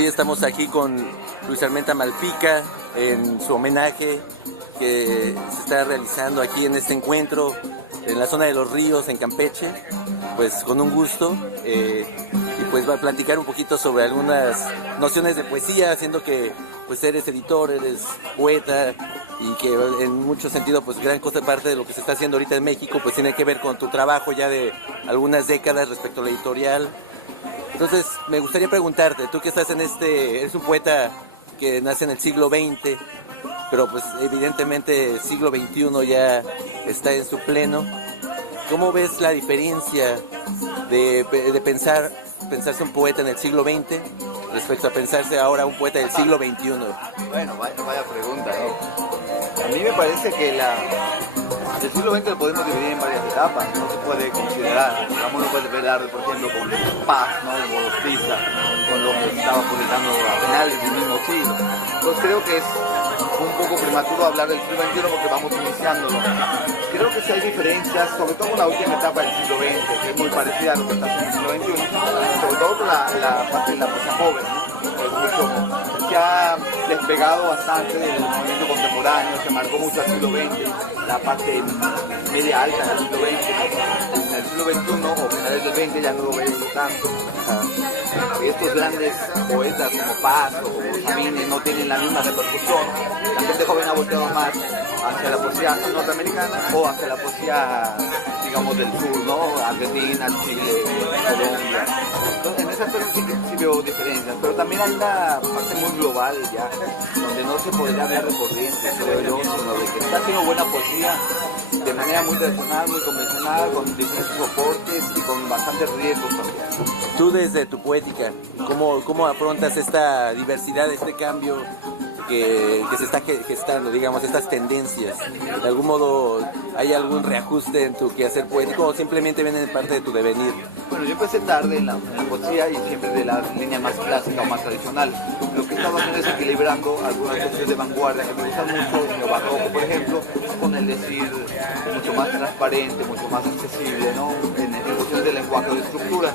Sí, estamos aquí con Luis Armenta Malpica en su homenaje que se está realizando aquí en este encuentro en la zona de Los Ríos, en Campeche. Pues con un gusto y pues va a platicar un poquito sobre algunas nociones de poesía, siendo que pues eres editor, eres poeta y que en mucho sentido pues gran cosa parte de lo que se está haciendo ahorita en México pues tiene que ver con tu trabajo ya de algunas décadas respecto a la editorial. Entonces me gustaría preguntarte, tú que estás en eres un poeta que nace en el siglo XX, pero pues evidentemente el siglo XXI ya está en su pleno. ¿Cómo ves la diferencia de pensarse un poeta en el siglo XX respecto a pensarse ahora un poeta del siglo XXI? Bueno, vaya pregunta, ¿no? A mí me parece que el siglo XX lo podemos dividir en varias etapas. No se puede considerar, digamos, no puede ver arte, por ejemplo, con Paz, ¿no? O Pisa, con lo que estaba publicando a finales del mismo siglo. Entonces creo que es un poco prematuro hablar del siglo XXI porque vamos iniciándolo. Creo que sí hay diferencias, sobre todo en la última etapa del siglo XX, que es muy parecida a lo que está haciendo el siglo XXI, sobre todo por la parte de la poesía joven, ¿no? Se ha despegado bastante del movimiento contemporáneo, se marcó mucho al siglo XX, la parte media alta del siglo XX. En el siglo XXI o finales del XX ya no lo veo tanto. Estos grandes poetas como Paz o como Sabine no tienen la misma repercusión. La gente joven ha volteado más hacia la poesía norteamericana o hacia la poesía, digamos, del sur, ¿no? Argentina, Chile, Colombia. Entonces, en ese aspecto sí veo diferencias, pero también hay una parte muy global ya, donde no se podría hablar de corrientes, creo yo, sino de que está haciendo buena poesía de manera muy tradicional, muy convencional, con diferentes soportes y con bastantes riesgos también. Tú desde tu poética, ¿cómo afrontas esta diversidad, este cambio que se está gestando, digamos, estas tendencias? ¿De algún modo hay algún reajuste en tu quehacer poético o simplemente vienen parte de tu devenir? Bueno, yo empecé tarde en la poesía y siempre de la línea más clásica o más tradicional. Lo que estaba haciendo es equilibrando algunas cuestiones de vanguardia que me gustan mucho, el neobarroco, por ejemplo, con el decir mucho más transparente, mucho más accesible, ¿no? En cuestiones de lenguaje o de estructura.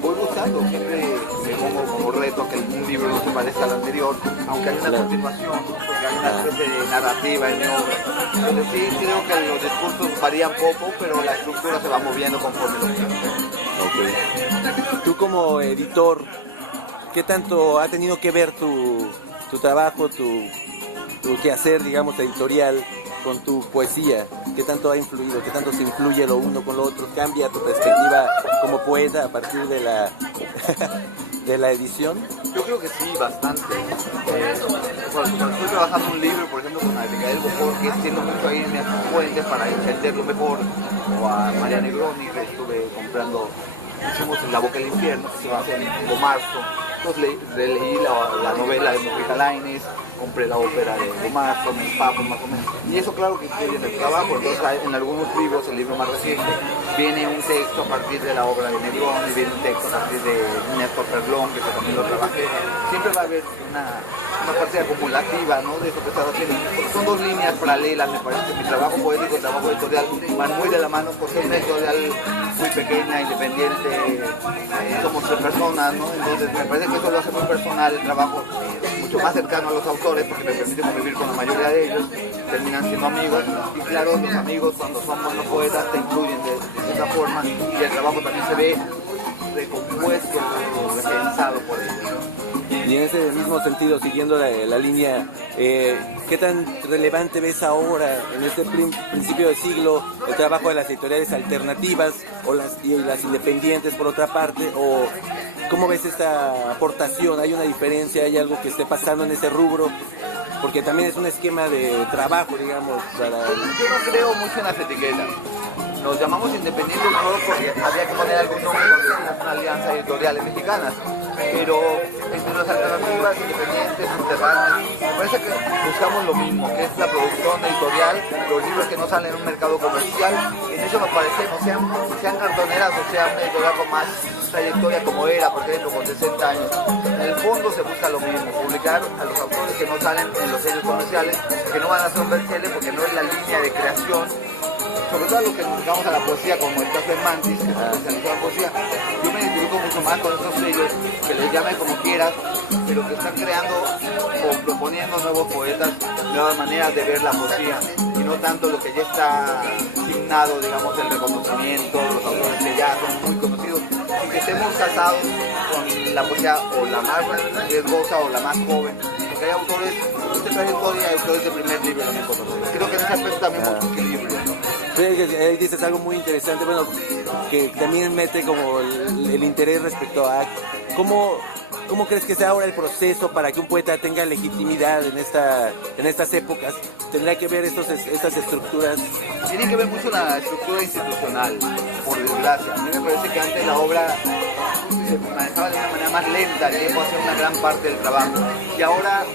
Voy buscando, siempre me pongo como reto a que un libro no se parezca al anterior, aunque hay una continuación, porque hay una especie de narrativa en mi obra. Entonces sí, creo que los discursos varían poco, pero la estructura se va moviendo conforme los tiempos. Okay. Tú como editor, ¿qué tanto ha tenido que ver tu trabajo, tu quehacer, digamos, editorial con tu poesía? ¿Qué tanto ha influido? ¿Qué tanto se influye lo uno con lo otro? ¿Cambia tu perspectiva como poeta a partir de de la edición? Yo creo que sí, bastante. Cuando estoy trabajando un libro, por ejemplo, con Abigail Borges, tiendo mucho a irme a sus fuentes para entenderlo mejor, o a María Negroni, que estuve comprando, hicimos En la boca del infierno, que se va a hacer en marzo. Entonces leí la novela de Mojica Lainez, compré la ópera de marzo, en el Papo más o menos. Y eso claro que influye en el trabajo. Entonces en algunos libros, el libro más reciente, viene un texto a partir de la obra de Negroni, viene un texto a partir de Néstor Perlón, que también lo trabajé. Siempre va a haber una parte acumulativa, ¿no? De eso que estás haciendo. Son dos líneas paralelas, me parece. Mi trabajo poético y el trabajo editorial van muy de la mano porque es una editorial muy pequeña, independiente, somos 3 personas, ¿no? Entonces me parece que eso lo hace muy personal el trabajo, mucho más cercano a los autores porque me permite convivir con la mayoría de ellos, terminan siendo amigos y claro, los amigos cuando son buenos poetas te incluyen de cierta forma y el trabajo también se ve recompuesto, repensado por ellos. Y en ese mismo sentido, siguiendo la línea, ¿qué tan relevante ves ahora, en este principio de siglo, el trabajo de las editoriales alternativas y las independientes por otra parte? ¿O cómo ves esta aportación? ¿Hay una diferencia? ¿Hay algo que esté pasando en ese rubro? Porque también es un esquema de trabajo, digamos, para... Yo no creo mucho en las etiquetas. Nos llamamos independientes no porque había que poner algún nombre con una alianza editoriales mexicanas, pero entre las alternativas, independientes, subterráneas, me parece que buscamos lo mismo, que es la producción editorial, los libros que no salen en un mercado comercial, en eso nos parecemos, sean cartoneras o sean una editorial con más trayectoria como era, por ejemplo, con 60 años. En el fondo se busca lo mismo, publicar a los autores que no salen en los sellos comerciales, que no van a ser un bestseller porque no es la línea de creación, sobre todo lo que nos dedicamos a la poesía, como el caso de Mantis, que se especializó en la poesía. Yo me identifico identifico mucho más con esos sellos, que les llamen como quieras, pero que están creando o proponiendo nuevos poetas, nuevas maneras de ver la poesía, y no tanto lo que ya está asignado, digamos, el reconocimiento, los autores que ya son muy conocidos, y que estemos casados con la poesía o la más riesgosa o la más joven, porque hay autores de trayectoria y hay autores de primer libro también conocidos. Creo que en ese aspecto también mucho equilibrio, ¿no? Ahí dices algo muy interesante, bueno, que también mete como el interés respecto a cómo crees que sea ahora el proceso para que un poeta tenga legitimidad en estas épocas. Tendrá que ver estas estructuras. Tiene que ver mucho la estructura institucional, por desgracia. A mí me parece que antes la obra se manejaba de una manera más lenta, el tiempo hacía una gran parte del trabajo. Y ahora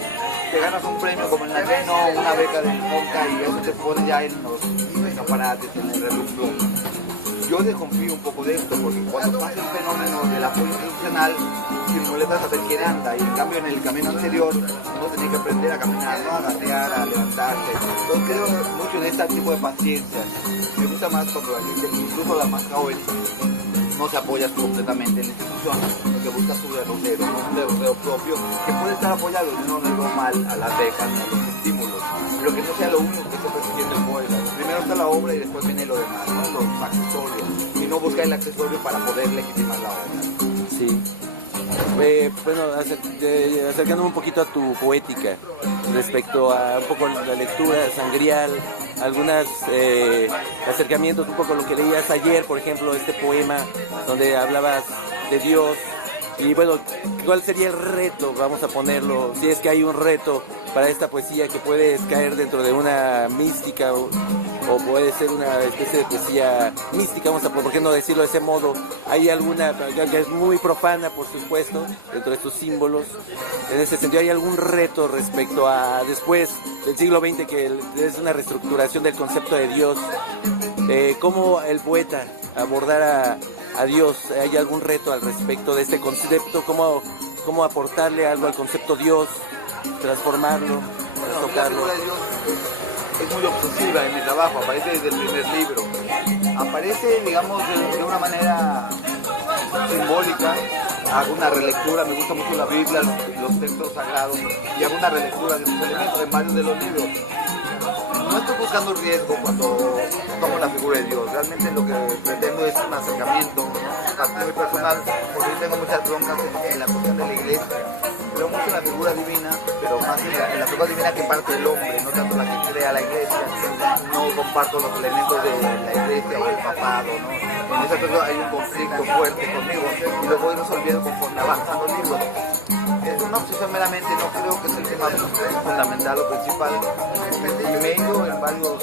te ganas un premio como en la Reno, una beca del Fonca, y eso te pone ya en los aparatos, en el reducto. Yo desconfío un poco de esto, porque cuando pasa el fenómeno del apoyo institucional, simuletas a ver quién anda, y en cambio en el camino anterior uno tenía que aprender a caminar, ¿no? A gatear, a levantarse. Entonces creo mucho en este tipo de paciencia. Me gusta más cuando la gente, incluso la más joven, no se apoya completamente en la institución, lo que busca su derrotero, no un derrotero propio, que puede estar apoyado, no le digo mal a las becas ni a los estímulos, pero que no sea lo único que esté persiguiendo el poeta. Primero está la obra y después viene lo demás, ¿no? Los accesorios, y no buscar el accesorio para poder legitimar la obra. Sí. Bueno, acercándome un poquito a tu poética respecto a un poco la lectura sangrial, algunos acercamientos, un poco lo que leías ayer, por ejemplo, este poema donde hablabas de Dios. Y bueno, ¿cuál sería el reto? Vamos a ponerlo, si es que hay un reto para esta poesía, que puedes caer dentro de una mística o puede ser una especie de poesía mística, vamos a, ¿por qué no decirlo de ese modo? Hay alguna que es muy profana, por supuesto, dentro de estos símbolos. En ese sentido, ¿hay algún reto respecto a después del siglo XX, que es una reestructuración del concepto de Dios? ¿Cómo el poeta abordar a Dios? ¿Hay algún reto al respecto de este concepto? ¿Cómo aportarle algo al concepto Dios? Transformarlo, tocarlo. La figura de Dios es muy obsesiva en mi trabajo, aparece desde el primer libro. Aparece, digamos, de una manera simbólica. Hago una relectura, me gusta mucho la Biblia, los textos sagrados, y hago una relectura de sus elementos en varios de los libros. No estoy buscando riesgo cuando tomo la figura de Dios, realmente lo que pretendo es un acercamiento, ¿no? Muy personal, porque yo tengo muchas broncas en la cuestión de la iglesia. Creo mucho en la figura divina, pero más en la figura divina que parte del hombre, no tanto la que crea la iglesia. No comparto los elementos de la iglesia o el papado, ¿no? En esa cosa hay un conflicto fuerte conmigo y lo voy resolviendo conforme avanzan los libros. Es una obsesión meramente, no creo que es el tema fundamental o principal. Y me he ido en varios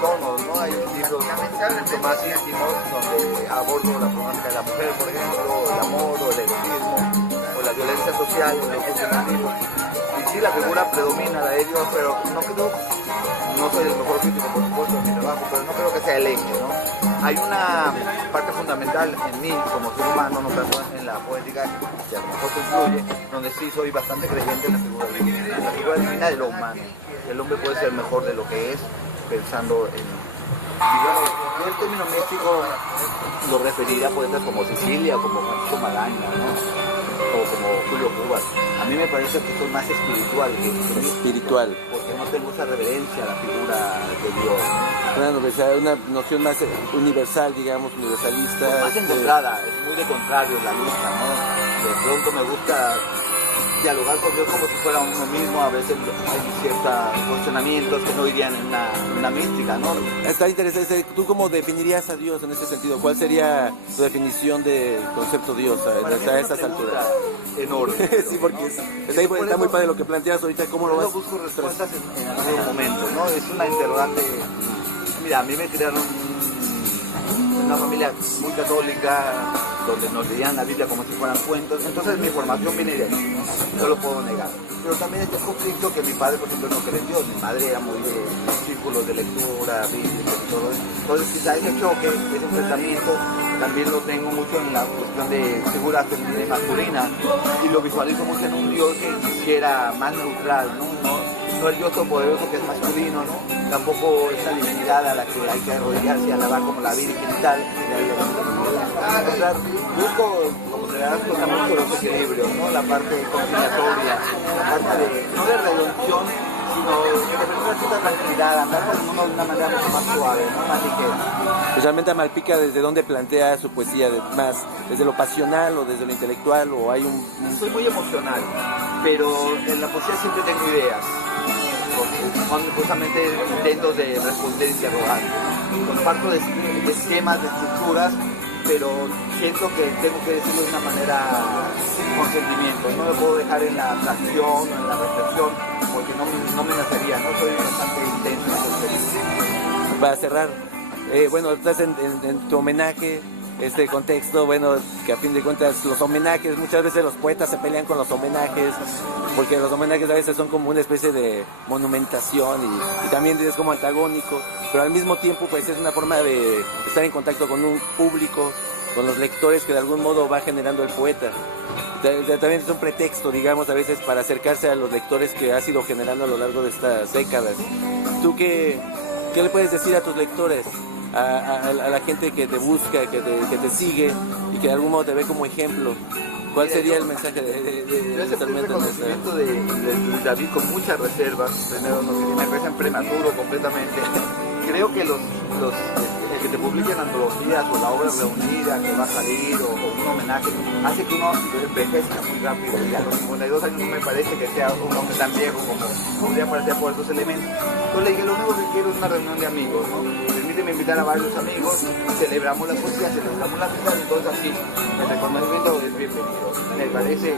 tonos, ¿no? Hay libros mucho más íntimos donde abordo la problemática de la mujer, por ejemplo, el amor o el erotismo o la violencia social en los últimos libros. Y sí, la figura predomina, la de Dios, pero no creo, no soy el mejor crítico, por supuesto, en mi trabajo, pero no creo que sea el eje, ¿no? Hay una parte fundamental en mí como ser humano, no tanto en la poética, que a lo mejor te influye, donde sí soy bastante creyente en la figura divina de lo humano. El hombre puede ser mejor de lo que es, pensando en, digamos, yo el término místico lo referiría a poetas como Cecilia, como Francisco Malaña, ¿no? O como Julio Cubas. A mí me parece que soy más espiritual que espiritual, porque no tengo esa reverencia a la figura de Dios. Una noción más universal, digamos, universalista. Más encontrada, es muy de contrario la lucha, ¿no? De pronto me gusta dialogar con Dios como si fuera uno mismo. A veces hay ciertos cuestionamientos que no irían en una mística, ¿no? Está interesante. ¿Tú cómo definirías a Dios en ese sentido? ¿Cuál sería tu definición del concepto Dios a estas alturas? Enorme. Sí, porque está muy padre lo que planteas ahorita. ¿Cómo lo vas? Yo busco respuestas en algún momento, ¿no? Es una interrogante. Mira, a mí me criaron en una familia muy católica, donde nos leían la Biblia como si fueran cuentos, entonces mi formación viene de ahí, no lo puedo negar. Pero también este conflicto que mi padre, por ejemplo, no cree en Dios, mi madre era muy de círculos de lectura, bíblica y todo eso. Entonces quizá ese choque, ese enfrentamiento, también lo tengo mucho en la cuestión de figura femenina y masculina, y lo visualizo mucho en un Dios que quisiera más neutral, no el Dios todopoderoso que es masculino, ¿no? Tampoco esa divinidad a la que hay que arrodillarse y alabar como la Virgen y tal. Busco, como novedad toca mucho los equilibrios, ¿no? La parte conciliatoria, la parte de, no de revolución, sino de tener cierta tranquilidad, andar con el mundo de una manera mucho más suave, ¿no? Más ligera. Especialmente a Malpica, ¿desde dónde plantea su poesía? ¿Más desde lo pasional o desde lo intelectual? ¿O hay un...? Soy muy emocional, pero en la poesía siempre tengo ideas. Son justamente intentos de respondencia global. Comparto de esquemas, de estructuras, pero siento que tengo que decirlo de una manera con sentimiento. No lo puedo dejar en la abstracción o en la reflexión, porque no me nacería, no soy bastante intenso. Para cerrar, bueno, estás en tu homenaje, este contexto, bueno, que a fin de cuentas los homenajes, muchas veces los poetas se pelean con los homenajes, porque los homenajes a veces son como una especie de monumentación y también es como antagónico, pero al mismo tiempo pues es una forma de estar en contacto con un público, con los lectores que de algún modo va generando el poeta. También es un pretexto, digamos, a veces para acercarse a los lectores que has ido generando a lo largo de estas décadas. ¿Tú qué le puedes decir a tus lectores? A la gente que te busca, que te sigue y que de algún modo te ve como ejemplo. ¿Cuál sería el mensaje Yo acepté el reconocimiento de David con muchas reservas. Primero, me parecen prematuro completamente. Creo que el que te publiquen antologías o la obra reunida que va a salir o un homenaje hace que uno envejezca muy rápido, y a los 52 años no me parece que sea un hombre tan viejo como podría parecer por estos elementos. Entonces le dije, lo único que quiero es una reunión de amigos, ¿no? Permíteme invitar a varios amigos, celebramos la poesía, celebramos la amistad, y entonces así el reconocimiento es bienvenido. Me parece,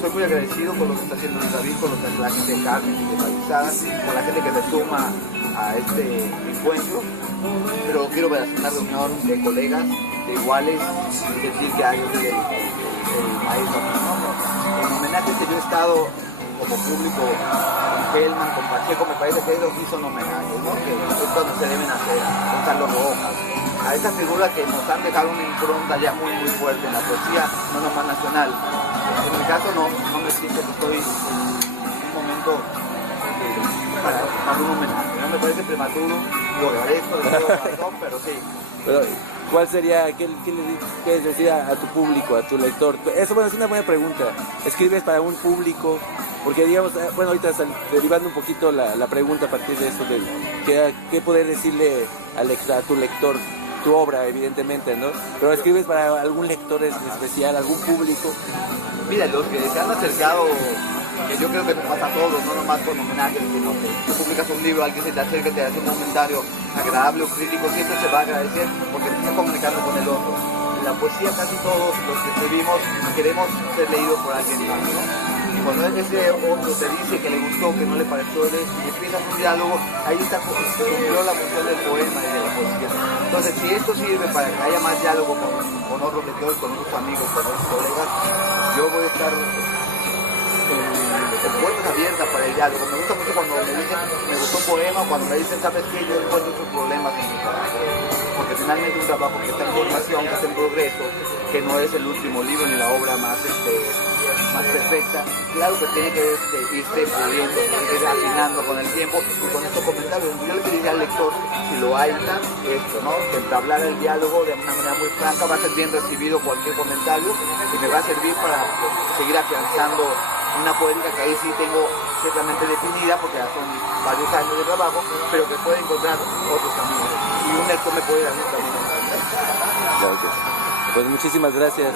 soy muy agradecido con lo que está haciendo David, con lo que hace la gente de Carmen y de Palizadas, con la gente que se suma a este encuentro, pero quiero ver una reunión de colegas, de iguales, y decir que hay el maestro. En homenaje que yo he estado como público con Hellman, con Pacheco, me parece que ellos sí son homenajes, ¿no? Que es cuando se deben hacer, con Carlos Rojas, a esas figuras que nos han dejado una impronta ya muy fuerte en la poesía, no nomás nacional. En mi caso no me siento que estoy en un momento para un homenaje, no me parece prematuro, lo agradezco, le digo perdón, pero sí. Pero, ¿cuál sería, qué le quieres decir a tu público, a tu lector? Eso, bueno, es una buena pregunta. ¿Escribes para un público? Porque digamos, bueno, ahorita derivando un poquito la pregunta a partir de esto, ¿qué poder decirle a tu lector? Tu obra, evidentemente, ¿no? Pero escribes para algún lector especial, algún público. Mira, los que se han acercado, que yo creo que nos pasa a todos, no nomás con homenajes, sino que tú publicas un libro, alguien se te acerca y te hace un comentario agradable o crítico, siempre se va a agradecer porque te está comunicando con el otro. En la poesía casi todos los que escribimos queremos ser leídos por alguien más, ¿no? Y cuando ese otro te dice que le gustó, que no le pareció, y empiezas un diálogo, ahí está cumplió la función del poema y de la poesía. Entonces, si esto sirve para que haya más diálogo con otros lectores, con otros amigos, con otros colegas, yo voy a estar con puertas abiertas para el diálogo. Me gusta mucho cuando me dicen, me gustó un poema, cuando me dicen, ¿sabes qué? Yo encuentro sus problemas en tu trabajo. Porque finalmente es un trabajo que está en formación, que está en progreso, que no es el último libro ni la obra más perfecta. Claro que tiene que irse puliendo, tiene que ir afinando con el tiempo y con estos comentarios. Yo le pediría al lector, si lo hay, esto, ¿no? Que entablar el diálogo de una manera muy franca, va a ser bien recibido cualquier comentario y me va a servir para seguir afianzando una poética que ahí sí tengo ciertamente definida, porque ya son varios años de trabajo, pero que puede encontrar otros caminos. Y un lector me puede dar un camino. Claro que sí. Pues muchísimas gracias.